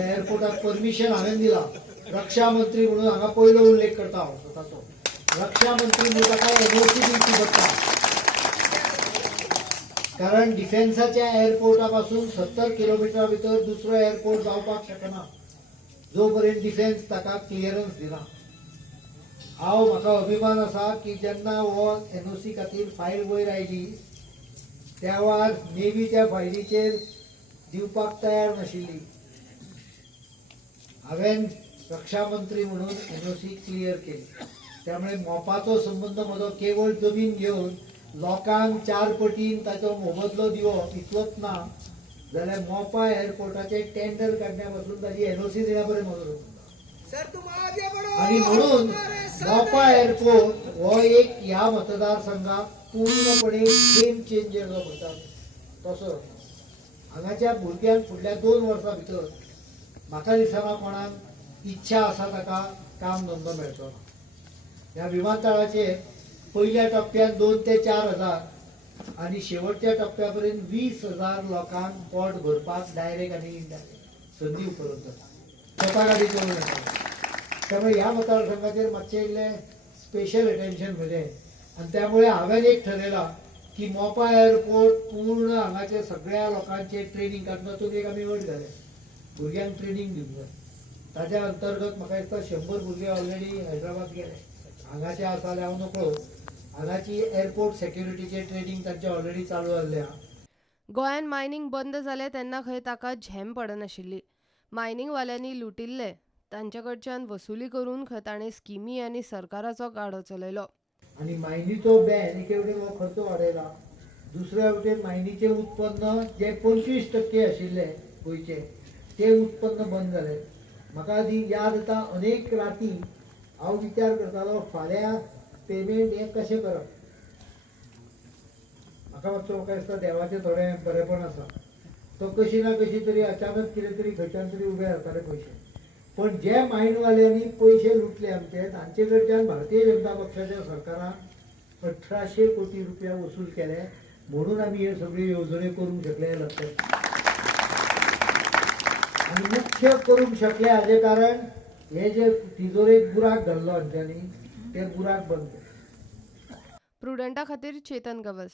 एअरपोर्टाक permission हांवें दिला रक्षा मंत्री म्हणून हांगा पयलो उल्लेख करता हांव स्वताचो रक्षा मंत्री म्हणून ताका एनओसी दिवची पडटा कारण डिफेन्साच्या एअरपोर्टा पासून 70 किलोमीटर भितर दुसरो एअरपोर्ट जावपाक शकना जो पर्यंत डिफेन्स ताका क्लियरन्स दिना म्हाका अभिमान आसा की जेन्ना हो एनओसी खातीर फायल वयर आयली त्या वेळार नेव्ही त्या फायलीचेर दिवपाक तयार नाशिल्ली हांवें रक्षा मंत्री म्हणून एनओसी क्लियर केली त्यामुळे मोपाचो संबंध म्हजो केवळ जमीन घेवन लोकांक 4 पटीन ताचो मोबदलो दिवप इतलोच ना जाल्यार मोपा एअरपोर्टाचे टेंडर काढण्या पासून ताची एनओसी दिल्या बरें म्हजो आणि म्हणून मोपा एअरपोर्ट हो एक ह्या मतदारसंघात पूर्णपणे गेम चेंजर जो म्हणटात तसो हांगाच्या भुरग्यांक फुडल्या 2 वर्सां भितर म्हाका दिसना कोणाक इच्छा आसा ताका काम धंदो मेळचो ना ह्या विमानतळाचेर पयल्या टप्प्यात 2 ते 4 हजार आणि शेवटच्या टप्प्यापर्यंत 20,000 लोकांक पोट भरपाक डायरेक्ट आनी इनडायरेक्ट संदी उपलब्ध जाता स्वता गाडी चलोवन येता त्यामुळे ह्या मतदारसंघाचेर मातशें इल्लें स्पेशल अटेन्शन मेळ्ळें आणि त्यामुळे हांवें एक ठरयलां की मोपा एअरपोर्ट पूर्ण हांगाचे सगळ्या लोकांचे ट्रेनिंग तातूंत एक आमी अट घाले भुरग्यांक ट्रेनिंग दिवंक जाय ताच्या अंतर्गत म्हाका दिसता 100 भुरगे ऑलरेडी हैदराबाद गेले हांगाचे आसा जाल्यार हांव नकळो हांगाची एअरपोर्ट सेक्युरिटीचे ट्रेनिंग तांचे ऑलरेडी चालू जाल्लें आहा गोंयान मायनिंग बंद जालें तेन्ना खंय ताका झेम पडनाशिल्ली मायनिंगवाल्यांनी लुटिल्ले तांचे कडच्यान वसुली करून खंय ताणें स्किमी आनी सरकाराचो गाडो चलयलो आणि मायनीचो बॅन एके वटेन हो खर्च वाडयला दुसऱ्या वटेन मायनीचें उत्पन्न जे 25% आशिल्ले गोंयचे ते उत्पन्न बंद जालें म्हाका आदी याद येता अनेक राती हांव विचार करतालो फाल्यां पेमेंट हें कशें करप म्हाका दिसता देवाचें थोडें बरेपण आसा तो कशी ना कशी तरी अचानक कितें तरी खंयच्यान तरी उबे जाताले पयशे पण जे मायनवाल्यांनी पयशे लुटले आमचे तांचे कडच्यान भारतीय जनता पक्षाच्या सरकारान 1800 कोटी रुपया वसूल केले म्हणून आमी हे सगळे येवजण्यो करूंक शकले लक्षात आनी मुख्य करूंक शकले हाजे कारण हे जे तिजोरेक बुराक घाल्लो हांच्यांनी ते बुराक बंद केले प्रुडंटा खातीर चेतन गवस